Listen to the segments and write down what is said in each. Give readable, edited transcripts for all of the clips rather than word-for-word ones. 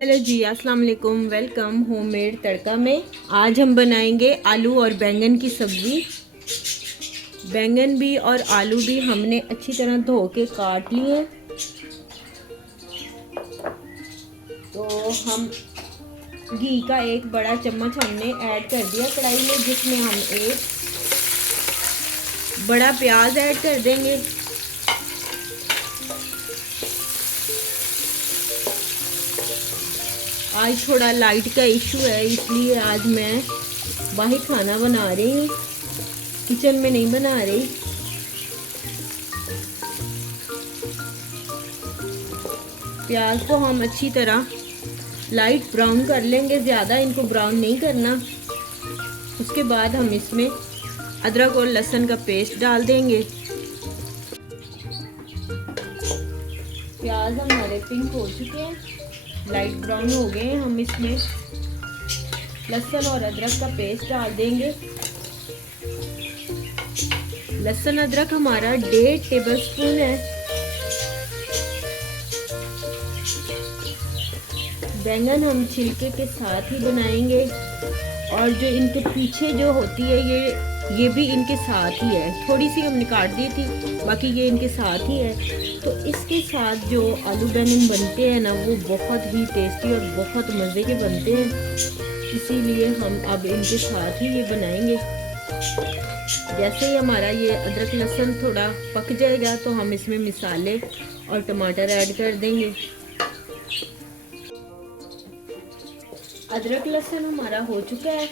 Hello जी, अस्सलाम वालेकुम। Welcome homemade तड़का में। आज हम बनाएंगे आलू और बैंगन की सब्ज़ी। बैंगन भी और आलू भी हमने अच्छी तरह धो के काट लिए। तो हम घी का एक बड़ा चम्मच हमने ऐड कर दिया कढ़ाई में, जिसमें हम एक बड़ा प्याज ऐड कर देंगे। आज थोड़ा लाइट का इशू है, इसलिए आज मैं बाहर खाना बना रही हूँ, किचन में नहीं बना रही। प्याज को हम अच्छी तरह लाइट ब्राउन कर लेंगे, ज़्यादा इनको ब्राउन नहीं करना। उसके बाद हम इसमें अदरक और लहसुन का पेस्ट डाल देंगे। प्याज हमारे पिंक हो चुके हैं, लाइट ब्राउन हो गए हैं। हम इसमें लहसुन और अदरक का पेस्ट डाल देंगे। लहसुन अदरक हमारा 1.5 टेबलस्पून है। बैंगन हम छिलके के साथ ही बनाएंगे, और जो इनके पीछे जो होती है ये भी इनके साथ ही है। थोड़ी सी हमने काट दी थी, बाकी ये इनके साथ ही है। तो इसके साथ जो आलू बैंगन बनते हैं ना, वो बहुत ही टेस्टी और बहुत मज़े के बनते हैं। इसीलिए हम अब इनके साथ ही ये बनाएंगे। जैसे ही हमारा ये अदरक लहसुन थोड़ा पक जाएगा, तो हम इसमें मसाले और टमाटर ऐड कर देंगे। अदरक लहसुन हमारा हो चुका है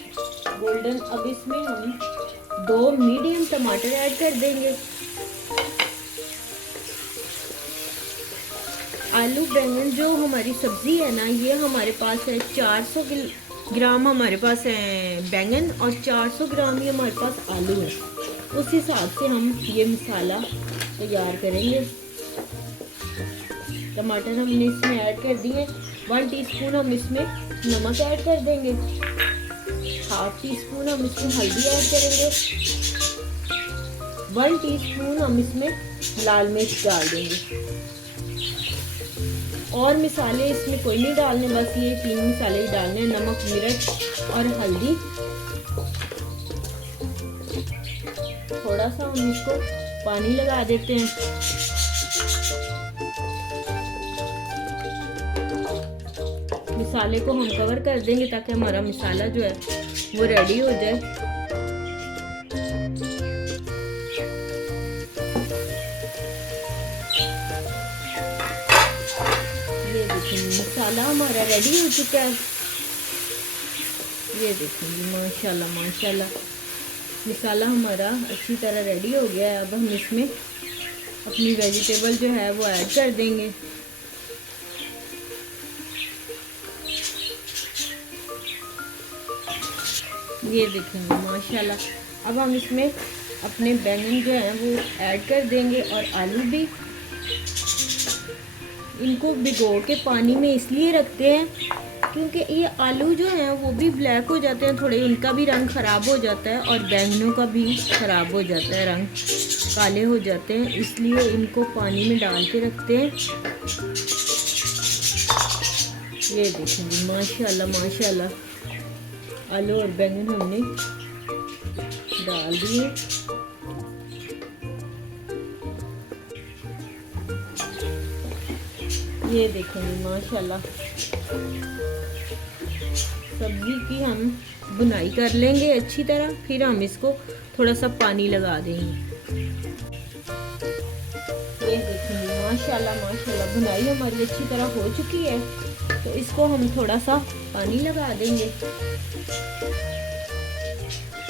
गोल्डन। अब इसमें हम 2 मीडियम टमाटर ऐड कर देंगे। आलू बैंगन जो हमारी सब्जी है ना, ये हमारे पास है 400 ग्राम हमारे पास है बैंगन, और 400 ग्राम ही हमारे पास आलू है। उस हिसाब से हम ये मसाला तैयार करेंगे। टमाटर हमने इसमें ऐड कर दिए। 1 टीस्पून हम इसमें नमक ऐड कर देंगे। 1/2 टीस्पून हम इसमें हल्दी ऐड करेंगे। 1 टीस्पून हम इसमें लाल मिर्च डाल देंगे। और मसाले इसमें कोई नहीं डालने, बस ये 3 मसाले ही डालने हैं, नमक, मिर्च और हल्दी। थोड़ा सा हम इसको पानी लगा देते हैं। मसाले को हम कवर कर देंगे ताकि हमारा मसाला जो है वो रेडी हो जाए। ये देखिए मसाला हमारा रेडी हो चुका है। ये देखिए माशाल्लाह माशाल्लाह मसाला हमारा अच्छी तरह रेडी हो गया है। अब हम इसमें अपनी वेजिटेबल जो है वो ऐड कर देंगे। ये देखेंगे माशाल्लाह। अब हम इसमें अपने बैंगन जो हैं वो ऐड कर देंगे, और आलू भी। इनको भिगो के पानी में इसलिए रखते हैं क्योंकि ये आलू जो हैं वो भी ब्लैक हो जाते हैं थोड़े, उनका भी रंग ख़राब हो जाता है, और बैंगनों का भी ख़राब हो जाता है, रंग काले हो जाते हैं। इसलिए इनको पानी में डाल के रखते हैं। ये देखेंगे माशाल्लाह माशाल्लाह आलू और बैंगन हमने डाल दिए। ये देखेंगे माशाल्लाह सब्जी की हम बुनाई कर लेंगे अच्छी तरह, फिर हम इसको थोड़ा सा पानी लगा देंगे। ये देखेंगे माशाल्लाह माशाल्लाह बुनाई हमारी अच्छी तरह हो चुकी है। तो इसको हम थोड़ा सा पानी लगा देंगे।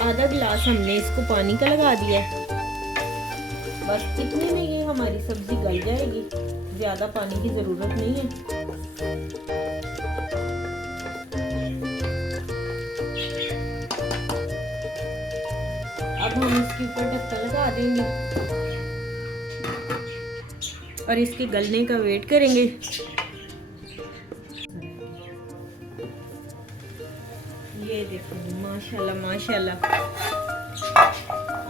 आधा गिलास हमने इसको पानी का लगा दिया है। बस इतने में ये हमारी सब्जी गल जाएगी, ज़्यादा पानी की ज़रूरत नहीं है। अब हम इसके ऊपर ढक्कन लगा देंगे और इसके गलने का वेट करेंगे। ये देखो माशाल्लाह माशाल्लाह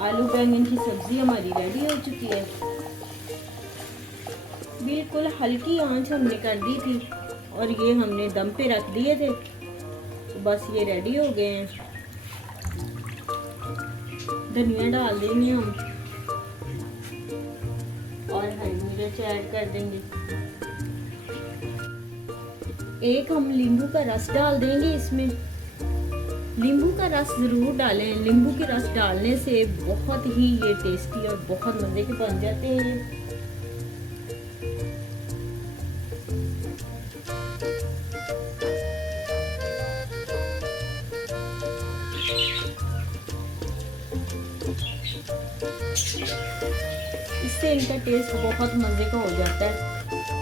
आलू बैंगन की सब्जी हमारी रेडी हो चुकी है। बिल्कुल हल्की आंच हमने कर दी थी, और ये हमने दम पे रख दिए थे, तो बस ये रेडी हो गए हैं। धनिया डाल देंगे हम और हरी मिर्च ऐड कर देंगे। एक हम नींबू का रस डाल देंगे इसमें। नींबू का रस ज़रूर डालें, नींबू के रस डालने से बहुत ही ये टेस्टी और बहुत मज़े के बन जाते हैं। इससे इनका टेस्ट बहुत मज़े का हो जाता है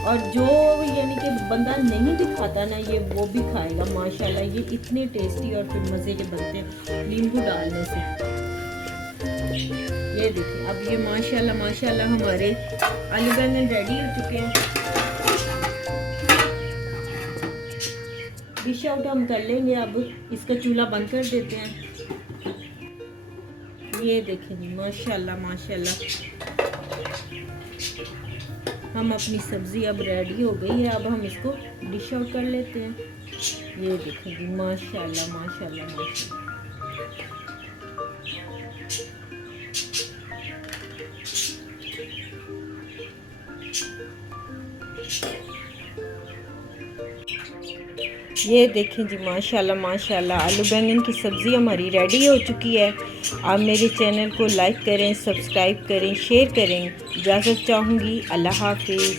और जो यानी कि बंदा नहीं भी खाता ना ये वो भी खाएगा माशाल्लाह। ये इतने टेस्टी और फिर मज़े के बनते हैं नींबू डालने से। ये देखिए अब ये माशाल्लाह माशाल्लाह हमारे आलू बैंगन रेडी हो चुके हैं। डिश आउट हम कर लेंगे। अब इसका चूल्हा बंद कर देते हैं। ये देखें जी माशाल्लाह माशाल्लाह हम अपनी सब्ज़ी अब रेडी हो गई है। अब हम इसको डिश आउट कर लेते हैं। ये देखें जी माशाल्लाह माशाल्लाह माशाल्लाह। ये देखें जी माशाल्लाह माशाल्लाह आलू बैंगन की सब्ज़ी हमारी रेडी हो चुकी है। आप मेरे चैनल को लाइक करें, सब्सक्राइब करें, शेयर करें। इजाज़त चाहूँगी। अल्लाह हाफिज़।